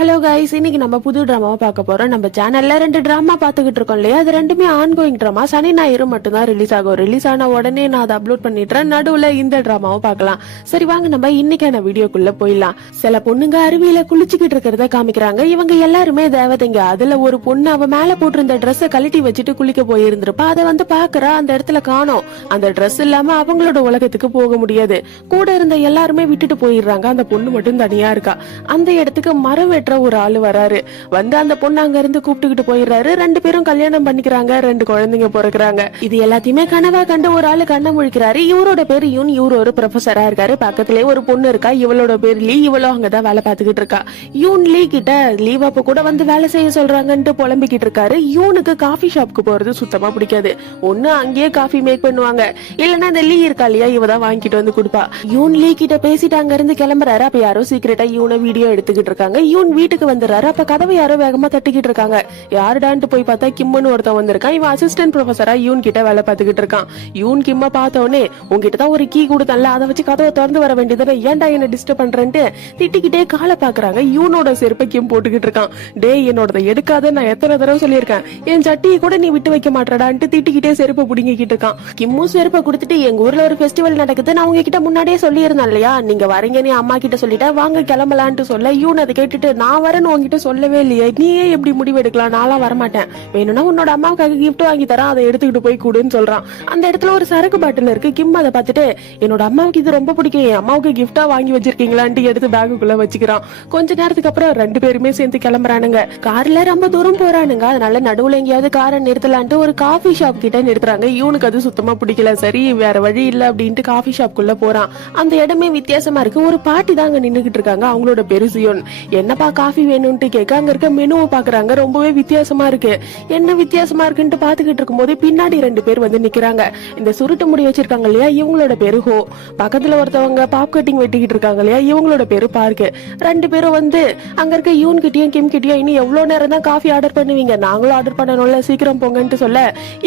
Hello guys, இன்னைக்கு நம்ம புது டிராமாவை பார்க்க போறோம். நம்ம சேனல்ல 2 டிராமா பாத்துக்கிட்டு இருக்கோம் இல்லையா, அது ரெண்டுமே ஆன்கோயிங் டிராமா. சனி ஞாயிறு மட்டும் தான் ரிலீஸ் ஆகும். ரிலீஸ் ஆன உடனே நான் அதை அப்லோட் பண்ணிடுறேன். நடுவுல இந்த டிராமாவை பார்க்கலாம். சரி வாங்க நம்ம இன்னைக்கான வீடியோக்குள்ள போயிடலாம். சில பொண்ணுங்க அருவியில குளிச்சுக்கிட்டு இருக்கிறத காமிக்கிறாங்க. இவங்க எல்லாருமே தேவதைங்க. அதுல ஒரு பொண்ணு அவ மேல போட்டிருந்த ட்ரெஸ் கழட்டி வச்சுட்டு குளிக்க போயிருந்திருப்பா. அதை வந்து பாக்குறா, அந்த இடத்துல காணோம். அந்த ட்ரெஸ் இல்லாம அவங்களோட உலகத்துக்கு போக முடியாது. கூட இருந்த எல்லாருமே விட்டுட்டு போயிடுறாங்க. அந்த பொண்ணு மட்டும் தனியா இருக்கா. அந்த இடத்துக்கு மரம் வெட்டுற ஒரு ஆளு வராரு. வந்து அந்த பொண்ணு அங்க இருந்து கூப்பிட்டுக்கிட்டு போயிடுறாரு. 2 பேரும் கல்யாணம் பண்ணிக்கிறாங்க. 2 குழந்தைங்க பிறக்குறாங்க. இது எல்லாத்தையுமே கனவா கண்டு ஒரு ஆளு கண்ண முழிக்கிறாரு. இவரோட பேரு யூன். இவரு ஒரு ப்ரொஃபஸரா இருக்காரு. பக்கத்திலே ஒரு பொண்ணு இருக்கா. இவளோட பேர் லீ. இவளும் அங்கதான் வேலை பார்த்துக்கிட்டு இருக்கா. யூன் லீ கிட்ட லீவ் அப்ப கூட வந்து வேலை செய்ய சொல்றாங்கன்ட்டு புலம்பிக்கிட்டு இருக்காரு. யூனுக்கு காஃபி ஷாப்புக்கு போறது சுத்தமா பிடிக்காது. ஒண்ணு அங்கேயே காஃபி மேக் பண்ணுவாங்க, இல்லன்னா இந்த லீ இருக்கா இல்லையா, இவதான் வாங்கிட்டு வந்து கொடுப்பா. யூன் லீ கிட்ட பேசிட்டு அங்க இருந்து கிளம்புறாரு. அப்ப யாரோ சீக்கிரட்டா யூனை வீடியோ எடுத்துக்கிட்டு இருக்காங்க. யூன் வீட்டுக்கு வந்துடுறாரு. அப்ப கதவை யாரோ வேகமா தட்டிக்கிட்டு இருக்காங்க. யாருடான்ட்டு போய் பார்த்தா கிம்முன்னு ஒருத்தன் வந்திருக்கான். இவன் அசிஸ்டன்ட் ப்ரொஃபஸரா யூன் கிட்ட வேலை பார்த்துக்கிட்டு இருக்கான். யூன் கிம்ம பார்த்த உடனே, உங்ககிட்ட தான் ஒரு கீ கொடுத்தல, அதை வச்சு கதவை திறந்து வர வேண்டியதுல ஏன்டா என்ன டிஸ்டர்ப் பண்றேன்ட்டு திட்டிக்கிட்டே காலை பாக்குறாங்க. யூனோட செருப்பை கிம் போட்டுக்கிட்டு இருக்கான். டே, என்னோட எடுக்காத நான் எத்தனை தடவை சொல்லியிருக்கேன், என் சட்டியை கூட நீ விட்டு வைக்க மாட்டடான்ட்டு திட்டிக்கிட்டே செருப்பை புடிங்கிட்டு இருக்கான். கிம்மும் செருப்பை கொடுத்துட்டு, எங்க ஊர்ல ஒரு ஃபெஸ்டிவல் நடக்குது, நான் உங்ககிட்ட முன்னாடியே சொல்லியிருந்தேன் இல்லையா, நீங்க வரீங்க, நீ அம்மா கிட்ட சொல்லிட்டா வாங்க கிளம்பலான்ட்டு சொல்ல, யூன் அதை கேட்டுட்டு, நான் வரேன்னு உங்ககிட்ட சொல்லவே இல்லையே, நீயே எப்படி முடிவு எடுக்கலாம், நான்லாம் வரமாட்டேன், வேணும்னா உன்னோட அம்மாவுக்காக கிஃப்ட் வாங்கி தரேன், அதை எடுத்துக்கிட்டு போய் கூடுன்னு சொல்றான். அந்த இடத்துல ஒரு சரக்கு பாட்டில் இருக்கு. கிம் அதை பார்த்துட்டு, என்னோட அம்மாவுக்கு இது ரொம்ப பிடிக்கும், என் அம்மாவுக்கு கிஃப்டா வாங்கி வச்சிருக்கீங்களான்ட்டு எடுத்து பேக்குக்குள்ள வச்சுக்கிறான். கொஞ்ச நேரத்துக்கு அப்புறம் 2 பேருமே சேர்ந்து கிளம்புறானுங்க. கார்ல ரொம்ப தூரம் போறானுங்க. அதனால நடுவுல எங்கேயாவது காரை நிறுத்தலான்ட்டு ஒரு காஃபி ஷாப் கிட்ட நிறுத்துறாங்க. இவனுக்கு அது சுத்தமா பிடிக்கல. சரி வேற வழி இல்ல அப்படின்ட்டு காஃபி ஷாப்குள்ள போறான். அந்த இடமே வித்தியாசமா இருக்கு. ஒரு பாட்டி தான் அங்க நின்னுகிட்டு இருக்காங்க. அவங்களோட பேரு சியோன். என்னப்பா காஃபி வேணும்ட்டு கேட்க, அங்க இருக்க மெனுவை பாக்குறாங்க. ரொம்பவே வித்தியாசமா இருக்கு. என்ன வித்தியாசமா இருக்குன்னு பாத்துக்கிட்டு இருக்கும்போது பின்னாடி 2 பேர் வந்து நிக்கிறாங்க. இந்த சுருட்டு முடி வச்சிருக்காங்க இல்லையா, இவங்களோட பேரு ஹோ. பக்கத்துல ஒருத்தவங்க பாப் கட்டிங் வெட்டிக்கிட்டு இருக்காங்க இல்லையா, இவங்களோட பேரு பார்க்கு. 2 பேரும் வந்து அங்க இருக்க யூன் கிட்டயும் கிம் கிட்டயும், இன்னும் எவ்வளவு நேரம் தான் காஃபி ஆர்டர் பண்ணுவீங்க, நாங்களும் ஆர்டர் பண்ணணும்ல, சீக்கிரம் போங்கன்னு சொல்ல,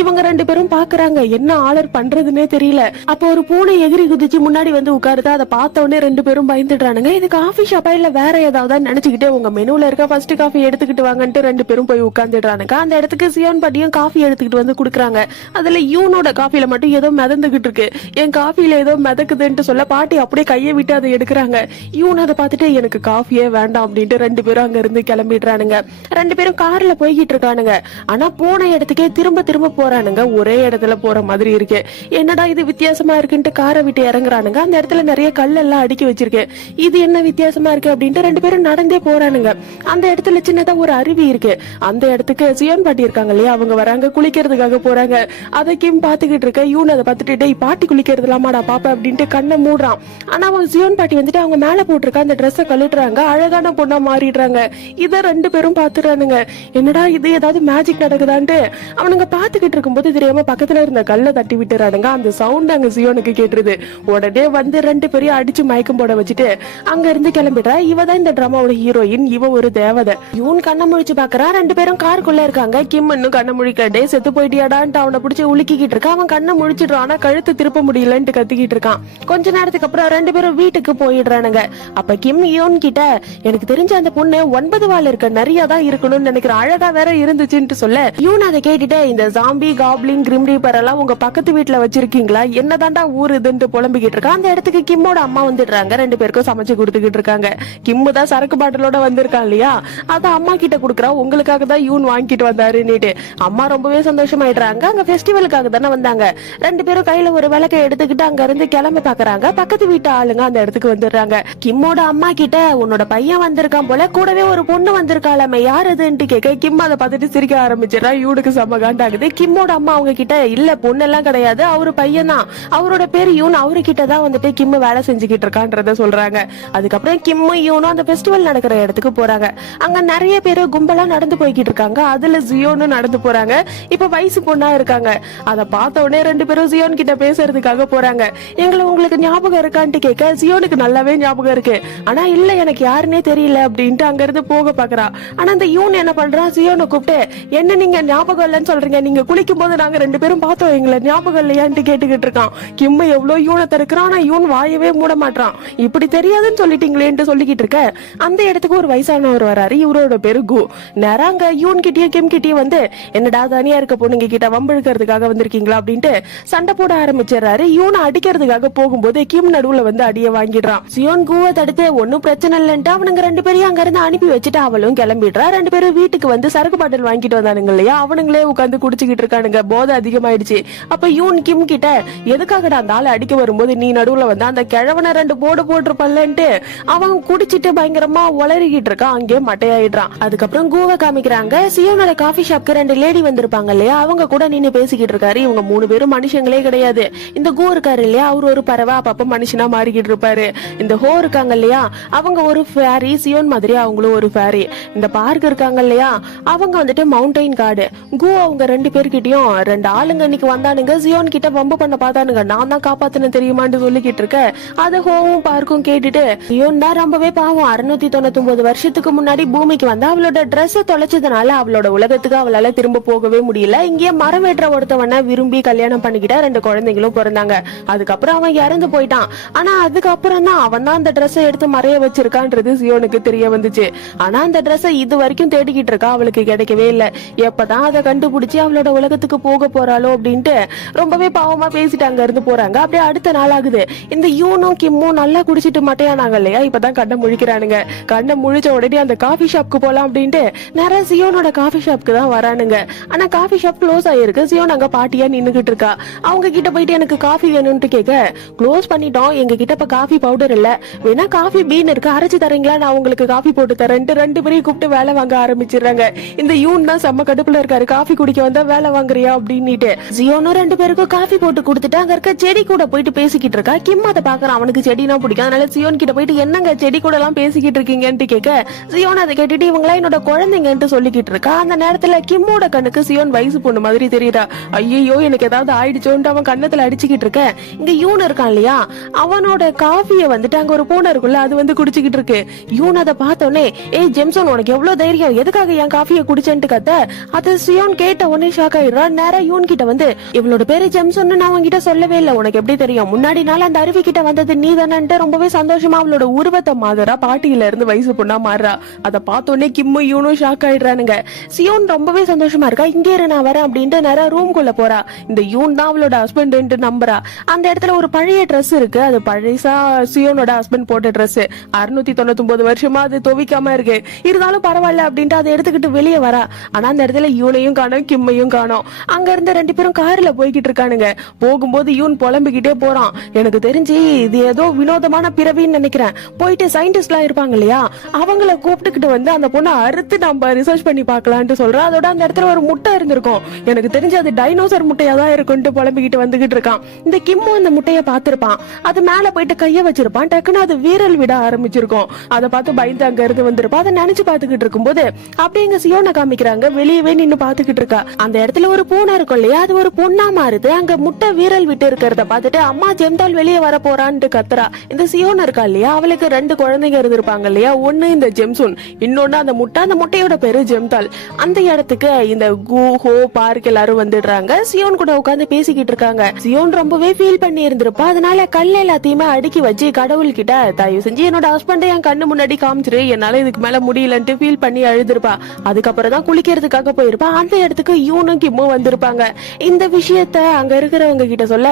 இவங்க 2 பேரும் பாக்குறாங்க. என்ன ஆர்டர் பண்றதுன்னே தெரியல. அப்போ ஒரு பூனை எகிரி குதிச்சு முன்னாடி வந்து உட்காருது. அதை பார்த்த உடனே 2 பேரும் பயந்துடுறானுங்க. இது காஃபி ஷாப்பா இல்ல வேற ஏதாவது நினைச்சுக்கிட்டே, உங்க மெனுல இருக்க ஃபர்ஸ்ட் காஃபி எடுத்துக்கிட்டு வாங்கன்ட்டு 2 பேரும் போய் உட்கார்ந்துடுறானுங்க. அந்த இடத்துக்கு சியோன் பாட்டியும் காஃபி எடுத்துக்கிட்டு வந்து குடுக்குறாங்க. அதுல யூனோட காஃபில மட்டும் ஏதோ மிதந்துகிட்டு இருக்கு. என் காஃபில ஏதோ மிதக்குதுன்னு சொல்ல பாட்டி அப்படியே கையை விட்டு அதை எடுக்கிறாங்க. யூன் அதை பார்த்துட்டு, எனக்கு காஃபியே வேண்டாம் அப்படின்ட்டு 2 பேரும் அங்க இருந்து கிளம்பிடுறானுங்க. 2 பேரும் கார்ல போய்கிட்டு இருக்கானுங்க. ஆனா போன இடத்துக்கே திரும்ப திரும்ப போறானுங்க. ஒரே இடத்துல போற மாதிரி இருக்கு. என்னடா இது வித்தியாசமா இருக்குன்ட்டு காரை விட்டு இறங்குறானுங்க. அந்த இடத்துல நிறைய கல் எல்லாம் அடுக்கி வச்சிருக்கு. இது என்ன வித்தியாசமா இருக்கு அப்படின்ட்டு 2 பேரும் நடந்தே போறானுங்க. அந்த இடத்துல சின்னதா ஒரு அருவி இருக்கு. அந்த இடத்துக்கு சியோன் பாட்டி இருக்காங்க இல்லையா, அவங்க வராங்க, குளிக்கிறதுக்காக போறாங்க. அதை கிம் பாத்துக்கிட்டு இருக்க. யூன் அதை பார்த்துட்டு, டேய் பாட்டி குளிக்கிறது இல்லாமாடா பாப்பா அப்படின்ட்டு கண்ணை மூடுறான். ஆனா அவன் சியோன் பாட்டி வந்துட்டு அவங்க மேல போட்டிருக்க அந்த ட்ரெஸ்ஸை கழுட்டுறாங்க. அழகான பொண்ணா மாறிடுறாங்க. இதை 2 பேரும் பாத்துறானுங்க. என்னடா இது, ஏதாவது மேஜிக் நடக்குதான்ட்டு அவனுங்க பாத்துக்கிட்டு இருக்கும்போது தெரியாம பக்கத்துல இருந்த கல்லை தட்டி விட்டுறானுங்க. அந்த சவுண்ட் அங்க சியோனுக்கு கேட்டுருது. உடனே வந்து 2 பேரையும் அடிச்சு மயக்கம் போட வச்சுட்டு அங்க இருந்து கிளம்பிடுறா. இவதான் இந்த டிராமாவோட ஹீரோயின். இவ ஒரு தேவதை. யூன் கண்ணை முழிச்சு பாக்குறா. 2 பேரும் காருக்குள்ள இருக்காங்க. கிம் இன்னும் கண்ணை முழிக்கடே, செத்து போயிட்டியாடான்ட்டு அவனை பிடிச்சி உலுக்கிக்கிட்டு இருக்கான். அவன் கண்ணை முழிச்சிடுறான். ஆனா கழுத்து திருப்ப முடியலன்ட்டு கத்திக்கிட்டு இருக்கான். கொஞ்ச நேரத்துக்கு அப்புறம் 2 பேரும் வீட்டுக்கு போயிடுறானுங்க. அப்ப கிம் யூன் கிட்ட, எனக்கு தெரிஞ்ச அந்த பொண்ணு 9 வால் இருக்க நிறைய தான் இருக்கணும்னு நினைக்கிறேன், அழகா வேற இருந்துச்சுன்னு சொல்ல, யூன் அதை கேட்டுட்டு, இந்த ஜாம்பி காப்ளின் கிரிம் ரீப்பர் எல்லாம் உங்க பக்கத்து வீட்டுல வச்சிருக்கீங்களா, என்னதாண்டா ஊர் இதுன்னு புலம்பிக்கிட்டு இருக்கான். அந்த இடத்துக்கு கிம்மோட அம்மா வந்துடுறாங்க. 2 பேருக்கும் சமைச்சு கொடுத்துக்கிட்டு இருக்காங்க. கிம்மு தான் சரக்கு பாட்டிலோட வந்திருக்கான் இல்லையா, அத அம்மா கிட்ட குடுக்கறா. உங்களுக்காக தான் யூன் வாங்கிட்டு வந்தாருன்னுட்டு அம்மா ரொம்பவே சந்தோஷமாயிடுறாங்க. அங்க ஃபெஸ்டிவலுக்காக தானே வந்தாங்க. 2 பேரும் கையில ஒரு விளக்கை எடுத்துக்கிட்டு அங்க இருந்து கிளம்ப பாக்குறாங்க. பக்கத்து வீட்டு ஆளுங்க அந்த இடத்துக்கு வந்துடுறாங்க. கிம்மோட அம்மா கிட்ட, உன்னோட பையன் வந்திருக்கான் போல, கூடவே ஒரு பொண்ணு வந்திருக்காளாமே, யார் அதுன்ட்டு கேட்க, கிம் அதை பார்த்துட்டு சிரிக்க ஆரம்பிச்சிடறா. யூனுக்கு செம்ம காண்டாகுது. கிம்மோட அம்மா அவங்க கிட்ட, இல்ல பொண்ணு எல்லாம் கிடையாது, அவரு பையன் தான், அவரோட பேரு யூன், அவரு கிட்டதான் வந்துட்டு கிம் வேலை செஞ்சுக்கிட்டு இருக்கான்றத சொல்றாங்க. அதுக்கப்புறம் கிம்மும் யூனும் அந்த ஃபெஸ்டிவல் நடக்கிற இடத்துக்கு போறாங்க. அங்க நிறைய பேரு கும்பலா நடந்து போய்கிட்டு இருக்காங்க. அதுல ஜியோன்னு நடந்து போறாங்க. இப்ப வயசு பொண்ணா இருக்காங்க. அதை பார்த்த உடனே 2 பேரும் ஜியோன் கிட்ட பேசுறதுக்காக போறாங்க. எங்களை உங்களுக்கு ஞாபகம் இருக்கான்ட்டு கேட்க, ஜியோனுக்கு நல்லாவே ஞாபகம் இருக்கு, ஆனா இல்ல எனக்கு யாருன்னே தெரியல அப்படின்ட்டு அங்க இருந்து போக பாக்குறா. ஆனா அந்த யூன் என்ன பண்றா, ஜியோனை கூப்பிட்டு, என்ன நீங்க ஞாபகம் இல்லைன்னு சொல்றீங்க, நீங்க குளிக்கும் போது நாங்க 2 பேரும் பார்த்தோம், எங்களை ஞாபகம் இல்லையான்ட்டு கேட்டுக்கிட்டு இருக்கான். கிம்ம எவ்வளவு யூனை தடுக்கிறான். ஆனா யூன் வாயவே மூட மாட்டான். இப்படி தெரியாதுன்னு சொல்லிட்டீங்களேன்ட்டு சொல்லிக்கிட்டு இருக்க, அந்த இடத்துக்கு ஒரு வயசானவர் வராரு, இவரோட பேரு கு. நேரா அங்க யூன் கிட்டயும் கிம் கிட்டயும் வந்து, என்னடா தனியா இருக்க பொண்ணுங்க கிட்ட வம்பிழுக்கிறதுக்காக வந்திருக்கீங்களா அப்படின்ட்டு சண்டை போட ஆரம்பிச்சிடறாரு. யூனை அடிக்கிறதுக்காக போகும்போது கிம் நடுவுல வந்து அடிய வாங்கிடுறான். சியோன் குவை தடுத்து ஒன்னும் பிரச்சனை இல்லைன்ட்டு அவனுங்க 2 பேரையும் அங்க இருந்து அனுப்பி வச்சுட்டு அவளும் கிளம்பிடுறா. 2 பேரும் வீட்டுக்கு வந்து சரக்கு பாட்டில் வாங்கிட்டு வந்தானுங்க இல்லையா, அவனுங்களே உட்காந்து குடிச்சுக்கிட்டு இருக்கானுங்க. போதை அதிகமாயிடுச்சு. அப்ப யூன் கிம் கிட்ட, எதுக்காகடா அந்த ஆளை அடிக்க வரும்போது நீ நடுவுல வந்து அந்த கிழவனை 2 போடு போட்டிருப்பல்லன்ட்டு அவன் குடிச்சிட்டு பயங்கரமா உளறிக்கிட்டு இருக்கான். அங்கே மட்டையாயிடுறான். அதுக்கப்புறம் கூவை காமிக்கிறாங்க. சியோனோட காஃபி ஷாப்க்கு 2 லேடி வந்திருப்பாங்க இல்லையா, அவங்க கூட நின்னு பேசிக்கிட்டு இருக்காரு. இவங்க 3 பேரும் மனுஷங்களே கிடையாது. இந்த கோ இருக்காரு இல்லையா, அவர் ஒரு பறவை, அப்பப்ப மனுஷனா மாறிக்கிட்டு இருப்பாரு. இந்த ஹோ இருக்காங்க இல்லையா, அவங்க ஒரு ஃபேரி, சியோன் மாதிரி அவங்களும் ஒரு ஃபேரி. இந்த பார்க் இருக்காங்க இல்லையா, அவங்க வந்துட்டு மவுண்டைன் காடு. கு அவங்க 2 பேர்கிட்டயும் 2 ஆளுங்க இன்னைக்கு வந்தானுங்க, சியோன் கிட்ட வம்பு பண்ண பார்த்தானுங்க, நான் தான் காப்பாத்தின தெரியுமான்னு சொல்லிக்கிட்டு இருக்க. அத ஹோவும் பார்க்கும் கேட்டுட்டு, சியோன் தான் ரொம்பவே பாவம். 699 வருஷத்துக்கு முன்னாடி பூமிக்கு வந்து அவளோட ட்ரெஸ் தொலைச்சதுனால அவளோட உலகத்துக்கு அவளால திரும்ப போகவே முடியல. இங்கே மரம் வெட்டுற ஒருத்தவன விரும்பி கல்யாணம் பண்ணிக்கிட்ட 2 குழந்தைங்களும் பிறந்தாங்க. அதுக்கப்புறம் அவன் இறந்து போயிட்டான். ஆனா அதுக்கப்புறம் தான் அவன் தான் அந்த ட்ரெஸ்ஸை எடுத்து மறைய வச்சிருக்கான்றது சியோனுக்கு தெரிய வந்துச்சு. ஆனா அந்த ட்ரெஸ்ஸை இது வரைக்கும் தேடிக்கிட்டு இருக்கா, அவளுக்கு கிடைக்கவே இல்ல. எப்பதான் அதை கண்டுபிடிச்சு அவளோட உலகத்துக்கு போக போறாளோ அப்படின்ட்டு ரொம்பவே பாவமா பேசிட்டு அங்க இருந்து போறாங்க. அப்படியே அடுத்த நாள் ஆகுது. இந்த யூனும் கிம்மும் நல்லா குடிச்சிட்டு மட்டையானாங்க இல்லையா, இப்பதான் கண்ணை முழிக்கிறானுங்க. கண்ணை முழிச்ச உடனே அந்த காஃபி ஷாப்க்கு போலாம் அப்படின்ட்டு நிறைய சியோனோட காஃபி ஷாப்க்கு தான் வரானுங்க. ஆனா காஃபி ஷாப் க்ளோஸ் ஆயிருக்கு. சியோன் அங்க பாட்டியா நின்னுகிட்டு இருக்கா. அவங்க கிட்ட போயிட்டு எனக்கு காஃபி வேணும்னு கேட்க, க்ளோஸ் பண்ணிட்டோம், எங்க கிட்ட இப்ப காஃபி பவுடர் இல்ல, வேணா காஃபி பீன் இருக்கு, அரைச்சு தரீங்களா, நான் உங்களுக்கு காஃபி போட்டு தரேன்ட்டு 2 பேரையும் கூப்பிட்டு வேலை வாங்க ஆரம்பிச்சிடுறாங்க. இந்த யூன் தான் செம்ம கடுப்புல இருக்காரு, காஃபி குடிக்க வந்தா வேலை வாங்குறியா அப்படின்னுட்டு. சியோனும் 2 பேருக்கும் காஃபி போட்டு கொடுத்துட்டு அங்க இருக்க செடி கூட போயிட்டு பேசிக்கிட்டு இருக்கா. கிம் அதை பாக்குறான், அவனுக்கு செடினா பிடிக்கும். அதனால சியோன் கிட்ட போயிட்டு என்னங்க செடி கூட எல்லாம் பேசிக்கிட்டு இருக்கீங்கன்னு கேட்க, சியோன் அதை கேட்டுட்டு இவங்களா என்னோட குழந்தைங்கன்ட்டு சொல்லிக்கிட்டு இருக்கா. அந்த நேரத்துல கிம்மோட கண்ணுக்கு சியோன் வயசு பொண்ணு மாதிரி தெரியுதா. ஐயோ எனக்கு ஏதாவது ஆயிடுச்சோன்ட்டு அவன் கண்ணத்துல அடிச்சுக்கிட்டு இருக்க. இங்க யூன் இருக்கான் இல்லையா, அவனோட காஃபிய வந்துட்டு அங்க ஒரு பூனை இருக்குல்ல, அது வந்து குடிச்சுக்கிட்டு இருக்கு. யூன் அதை பார்த்தோன்னே, ஏய் ஜெம்சன் உனக்கு எவ்வளவு தைரியம், எதுக்காக என் காஃபிய குடிச்சேன்ட்டு கத்த. அது சியோன் கேட்ட உடனே ஷாக் ஆயிடுறா. நேரா யூன் கிட்ட வந்து, இவளோட பேரு ஜெம்சன் நான் அவன்கிட்ட சொல்லவே இல்ல, உனக்கு எப்படி தெரியும், முன்னாடி நாள் அந்த அருவி கிட்ட வந்தது நீ தானே. ரொம்பவே சந்தோஷமா அவளோட உருவத்தை மாதரா பாட்டியில இருந்து வயசு பொண்ணா மாறுறா. அதை பார்த்தோன்னே கிம்மு யூனும் ஷாக் ஆயிடுறானுங்க. சியோன் ரொம்பவே சந்தோஷமா இருக்கா. இங்கே இரு நான் வரேன் அப்படின்ட்டு நேரா ரூம்குள்ள போறா. இந்த யூன் தான் அவளோட ஹஸ்பண்ட் நம்புறா. அந்த இடத்துல ஒரு பழைய ட்ரெஸ் இருக்கு, அது பழைசா சியோனோட ஹஸ்பண்ட் போட்ட ட்ரெஸ், 699 வருஷமா அது துவைக்காம இருக்கு. இருந்தாலும் பரவாயில்ல அப்படின்ட்டு அதை எடுத்துக்கிட்டு வெளியே வரா. ஆனா அந்த இடத்துல யூனையும் காணோம், கிம்மையும் காணோம். அங்க இருந்து 2 பேரும் கார்ல போய்கிட்டு இருக்கானுங்க. போகும்போது யூன் புலம்பிக்கிட்டே போறான், எனக்கு தெரிஞ்சு இது ஏதோ வினோதமான பிறவின்னு நினைக்கிறேன், போயிட்டு சயின்டிஸ்ட் எல்லாம் இருப்பாங்க இல்லையா, அவங்கள கூப்பிட்டுக்கிட்டு வந்து அந்த பொண்ணை அறுத்து நம்ம ரிசர்ச் பண்ணி பாக்கலாம்னு சொல்றா. அதோட அந்த இடத்துல ஒரு முட்டை இருந்திருக்கும், எனக்கு தெரிஞ்சு அது டைனோசர் முட்டையா தான் இருக்கும்ட்டு புலம்பிக்கிட்டு வந்துகிட்டு இருக்கான். இந்த கிம்மு அந்த முட்டையை பார்த்திருப்பான், அது மேல போயிட்டு கைய வச்சிருப்பான். டக்குன்னு அது வீரல் விட ஆரம்பிச்சிருக்கும். அதை பார்த்து பயந்து அங்க இருந்து வந்திருப்பான். அதை நினைச்சு பாத்துக்கிட்டு இருக்கும்போது அப்படியே எங்க சியோனை காமிக்கிறாங்க, வெளியவே நின்னு பாத்துக்கிட்டு இருக்கா. அந்த இடத்துல ஒரு பூனை இருக்கும் இல்லையா, அது ஒரு பொண்ணா மாறுது. அங்க முட்டை வீரல் விட்டு இருக்கிறத பார்த்துட்டு அம்மா ஜெம்தால் வெளியே வர போறான்னு கத்துறா. இந்த சியோன் இருக்கா இல்லையா, அவளுக்கு 2 குழந்தைங்க இருந்திருப்பாங்க இல்லையா, ஒண்ணு இந்த ஜெம்சுன், இன்னொன்னு அந்த முட்டை. அந்த முட்டையோட பேரு ஜெம்தால். அந்த இடத்துக்கு இந்த கு ஹோ பார்க் எல்லாரும் வந்துடுறாங்க. சியோன் கூட உட்காந்து பேசிக்கிட்டு இருக்காங்க. சியோன் ரொம்பவே ஃபீல் பண்ணி இருந்திருப்பா. அதனால கல் எல்லாத்தையுமே அடுக்கி வச்சு கடவுள் கிட்ட, தயவு செஞ்சு என்னோட ஹஸ்பண்டை என் கண்ணு முன்னாடி காமிச்சிரு, என்னால இதுக்கு மேல முடியலன்ட்டு ஃபீல் பண்ணி அழுதுருப்பா. அதுக்கப்புறம் தான் குளிக்கிறதுக்காக போயிருப்பா. அந்த இடத்துக்கு யூனும் கிம்மும் வந்திருப்பாங்க. இந்த விஷயத்த அங்க இருக்கிறவங்க கிட்ட சொல்ல,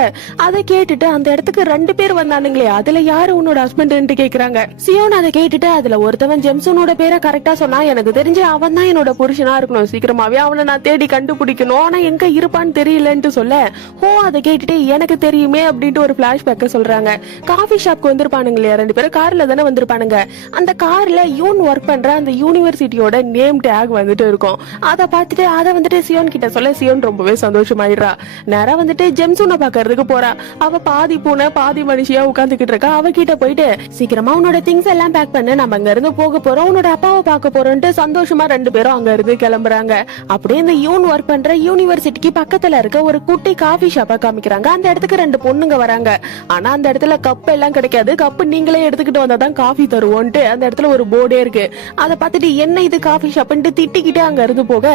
அதை கேட்டுட்டு அந்த இடத்துக்கு 2 பேர் வந்தானுங்களே, அதுல யாரு உன்னோட ஹஸ்பண்ட் கேக்குறாங்க. சியோன் அதை கேட்டுட்டு அதுல ஒருத்தவன் ஜெம்சனோட பேரை கரெக்டா சொன்னா, எனக்கு தெரிஞ்சு அவன் தான் என்னோட புருஷனா இருக்கணும், சீக்கிரமாவே அவனை நான் தேடி கண்டுபிடிக்கணும், ஆனா எங்க இருப்பான்னு தெரியலன்ட்டு சொல்ல, ஹோ அதை கேட்டுட்டு எனக்கு தெரியுமே அப்படின்ட்டு ஒரு பிளாஷ்பேக்க சொல்றாங்க. காஃபி ஷாப்க்கு வந்திருப்பானுங்களே 2 பேரும், கார்ல தானே வந்திருப்பானுங்க. அந்த கார்ல யூன் ஒர்க் பண்ற அந்த யூனிவர்சிட்டியோட நேம் டேக் வந்துட்டு இருக்கும். அதை பார்த்துட்டு அதை வந்துட்டு சியோன் கிட்ட சொல்ல, சியோன் ரொம்பவே சந்தோஷமாயிடுறா. நேரா வந்துட்டு ஜெம்சூனை பாக்குறதுக்கு போறா. அவ பாதி பூனை பாதி மனுஷியா உட்காந்துக்கிட்டு இருக்கா. அவகிட்ட போயிட்டு, சீக்கிரமா உன்னோட திங்ஸ் எல்லாம் பேக் பண்ணு, நம்ம அங்க இருந்து போக போறோம், உன்னோட அப்பாவை பார்க்க போறோம்ட்டு சந்தோஷமா 2 பேரும் அங்க இருந்து கிளம்புறாங்க. அப்படியே இந்த யூன் ஒர்க் பண்ற யூனிவர்சிட்டிக்கு பக்கத்துல இருக்க ஒரு குட்டி காஃபி ஷாப்பா காமிக்கிறாங்க. அந்த இடத்துக்கு 2 பொண்ணுங்க வராங்க. ஆனா அந்த இடத்துல கப் எல்லாம் கிடைக்காது, கப்பு நீங்களே எடுத்துக்கிட்டு வந்தாதான் காஃபி தருவோம்ட்டு அந்த இடத்துல ஒரு போர்டே இருக்கு. அதை பார்த்துட்டு என்ன இது காஃபி ஷாப்ன்ட்டு திட்டிக்கிட்டே அங்க இருந்து போக,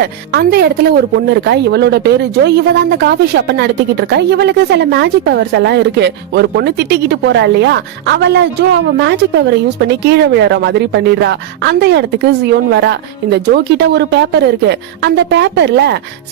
அந்த இடத்துல ஒரு பொண்ணு இருக்கா, இவளோட பேரு ஜோ. இவ தான் அந்த காஃபி ஷாப்பை நடத்திக்கிட்டு இருக்கா. இவளுக்கு சில மேஜிக் பவர்ஸ் எல்லாம் இருக்கு. ஒரு பொண்ணு திட்டிக்கிட்டு போறா இல்லையா, அவள ஜோ அவ மேஜிக் பவரை யூஸ் பண்ணி கீழே விழற மாதிரி பண்ணிடுறா. அந்த இடத்துக்கு சியோன் வரா. இந்த ஜோ கிட்ட ஒரு பேப்பர் இருக்கு. அந்த பேப்பர்ல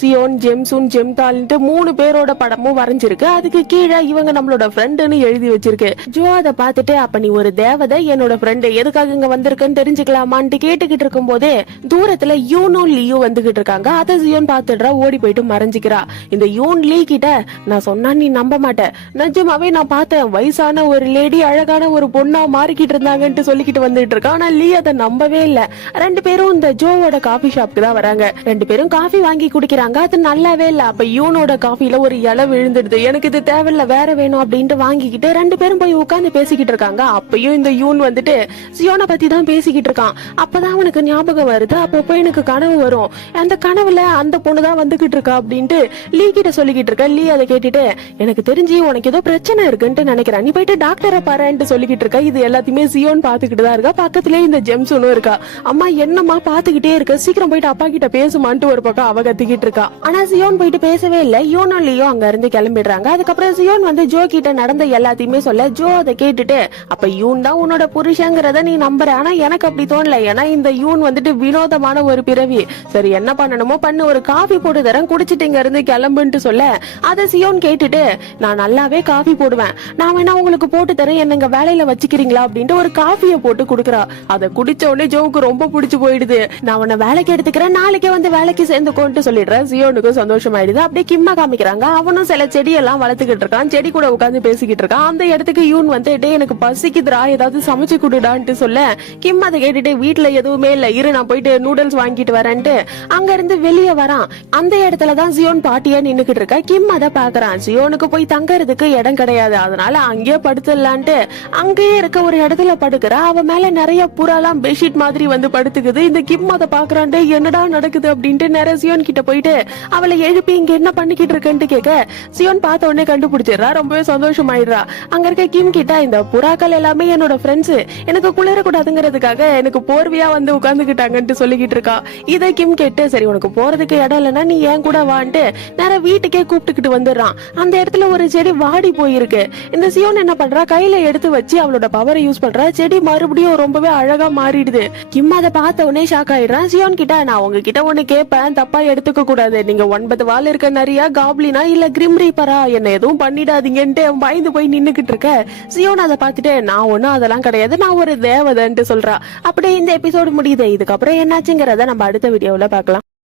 சியோன், ஜெம்சூன், ஜெம்தால்ன்ட்டு 3 பேரோட படமும் வரைஞ்சிருக்கு. அதுக்கு கீழே இவங்க நம்மளோட ஃப்ரெண்டுன்னு எழுதி வச்சிருக்கு. ஜோ அதை பார்த்துட்டு, அப்ப நீ ஒரு தேவதை, என்னோட ஃப்ரெண்டு, எதுக்காக இங்க வந்திருக்குன்னு தெரிஞ்சுக்கலாமான்ட்டு கேட்டுக்கிட்டு இருக்கும் போதே தூரத்துல யூனும் லீயும் வந்துகிட்டு இருக்காங்க. அதை சியோன் பார்த்துடுறா, ஓடி போயிட்டு மறைஞ்சிக்கிறா. இந்த யூன் லீ கிட்ட, நான் சொன்னா நீ நம்ப மாட்டேன், நிஜமாவே நான் பார்த்தேன், வயசான ஒரு லேடி அழகான ஒரு பொண்ணா மாறிக்கிட்டு இருந்தாங்கன்ட்டு சொல்லிக்கிட்டு வந்துட்டு இருக்கா. ஆனா லீ அதை நம்பவே இல்ல. 2 பேரும் இந்த ஜோவோட காஃபி ஷாப்க்கு தான் வராங்க. 2 பேரும் காஃபி வாங்கி குடிக்கிறாங்க. அது நல்லாவே இல்ல. அப்ப யூனோட காஃபில ஒரு இலை விழுந்துடுது. எனக்கு இது தேவையில்ல, வேற வேணும் அப்படின்ட்டு வாங்கிக்கிட்டு 2 பேரும் போய் உட்கார்ந்து பேசிக்கிட்டு இருக்காங்க. அப்பயும் இந்த யூன் வந்துட்டு சியோனை பத்தி தான் பேசிக்கிட்டு இருக்கான். அப்பதான் அவனுக்கு ஞாபகம் வருது, அப்பப்போ எனக்கு கனவு வரும், அந்த கனவுல அந்த பொண்ணுதான் வந்துகிட்டு இருக்கா அப்படின்ட்டு லீ கிட்ட சொல்லிக்கிட்டு இருக்க. லீ அதை கேட்டுட்டு, எனக்கு தெரிஞ்சு உனக்கு ஏதோ பிரச்சனை இருக்குன்ட்டு நினைக்கிறேன், நீ போயிட்டு டாக்டரை பாருன்ட்டு சொல்லிக்கிட்டு இருக்கா. இது எல்லாத்தையுமே சியோன் பாத்துக்கிட்டு தான் இருக்கா. பக்கத்திலே இந்த ஜெம்சூனும் இருக்கா. அம்மா என்னம்மா பாத்துக்கிட்டே இருக்க, சீக்கிரம் போயிட்டு அப்பா கிட்ட பேசுமான்ட்டு ஒரு பக்கம் அவ கத்திக்கிட்டு இருக்கா. ஆனா சியோன் போயிட்டு பேசவே இல்ல. யூனும் லீயும் அங்க இருந்து கிளம்பிடுறாங்க. அதுக்கப்புறம் சியோன் வந்து ஜோ கிட்ட நடந்த எல்லாத்தையுமே சொல்ல, ஜோ அதை கேட்டுட்டு, அப்ப யூன் தான் உன்னோட புருஷங்கிறத நீ நம்புற, ஆனா எனக்கு அப்படி தோணல, ஏன்னா இந்த யூன் வந்துட்டு வினோதமான ஒரு பிறவி. சரி என்ன பண்ணணுமோ பண்ணு, ஒரு காஃபி போட்டு தரேன், குடிச்சிட்டு இங்க இருந்து கிளம்புன்ட்டு சொல்ல, அதை சியோன் கேட்டுட்டு, நான் நல்லாவே காஃபி போடுவேன், நான் வேணா உங்களுக்கு போட்டு தரேன், என்னங்க வேலையில வச்சுக்கிறீங்களா அப்படின்ட்டு ஒரு காஃபியை போட்டு குடுக்குறா. அதை குடிச்ச உடனே ஜோவுக்கு ரொம்ப பிடிச்சு போயிடுது. நான் உன்னை வேலைக்கு எடுத்துக்கிறேன், நாளைக்கே வந்து வேலைக்கு சேர்ந்துக்கோன்ட்டு சொல்லிடுறேன். சியோனுக்கு சந்தோஷமாயிடுது. அப்படியே கிம்மா காமிக்கிறாங்க. அவனும் சில செடியெல்லாம் வளர்த்துக்கிட்டு இருக்கான். செடி கூட உட்காந்து பேசிக்கிட்டு இருக்கான். அந்த இடத்துக்கு யூன் வந்து, டே எனக்கு பசிக்குதுடா, ஏதாவது சமைச்சு குடுடான்ட்டு சொல்ல, கிம் அதை கேட்டுட்டு, வீட்டுல எதுவுமே இல்ல, இரு நான் போயிட்டு நூடுல்ஸ் வாங்கிட்டு வரேன்ட்டு அங்க இருந்து வெளியே வரான். அந்த இடத்துலதான் சியோன் பாட்டியா நின்னுக்கிட்டு இருக்கா. கிம் அதை பாக்குறான். சியோனுக்கு போய் தங்கறதுக்கு இடம் கிடையாது, அதனால அங்கேயே படுத்துடலான்ட்டு அங்கேயே இருக்க ஒரு இடத்துல படுக்கிறா. அவ மேல நிறைய புறாலாம் பெட்ஷீட் மாதிரி வந்து படுத்துக்குது. இந்த கிம் அதை பாக்குறான்ட்டு, என்னடா நடக்குது அப்படின்ட்டு நிறைய சியோன் கிட்ட போயிட்டு அவளை எழுப்பி இங்க என்ன பண்ணிக்கிட்டு இருக்குன்ட்டு கேட்க, சியோன் பார்த்த உடனே கண்டுபிடிச்சிடுறா. ரொம்பவே சந்தோஷமாயிடுறா. அங்க இருக்க கிம் கிட்ட, இந்த புறாக்கள் எல்லாமே என்னோட ஃப்ரெண்ட்ஸ், எனக்கு குளிரக்கூடாதுங்கிறதுக்காக எனக்கு போர்வையா வந்து உட்கார்ந்துகிட்டாங்கன்ட்டு சொல்லிக்கிட்டு இருக்கா. இதை கிம் கேட்டு, சரி உனக்கு போறதுக்கு இடம் இல்லைன்னா நீ ஏன் கூட வான்ட்டு நேர வீட்டுக்கே கூப்பிட்டுக்கிட்டு வந்துடுறான். அந்த இடத்துல ஒரு செடி வாடி போயிருக்கு. இந்த சியோன் என்ன பண்றா, கையில எடுத்து வச்சு அவளோட பவரை யூஸ் பண்றா. செடி மறுபடியும் ரொம்பவே அழகா மாறிடுது. கிம் அதை பார்த்த உடனே ஷாக் ஆயிடுறான். சியோன் கிட்ட, நான் உங்ககிட்ட ஒண்ணு கேட்பேன், தப்பா எடுத்துக்க கூடாது, நீங்க 9 வால் இருக்க நிறைய காப்ளினா இல்ல கிரிம் ரீப்பரா, என்ன எதுவும் பண்ணிடாதீங்கன்ட்டு பயந்து போய் நின்னுக்கிட்டு இருக்க. சியோன் அதை பார்த்துட்டு, நான் ஒண்ணும் அதெல்லாம் கிடையாது, நான் ஒரு தேவதைன்ட்டு சொல்றா. அப்படியே இந்த எபிசோடு முடியுது. இதுக்கப்புறம் என்னாச்சுங்கிறத நம்ம அடுத்த வீடியோல பார்க்கலாம்.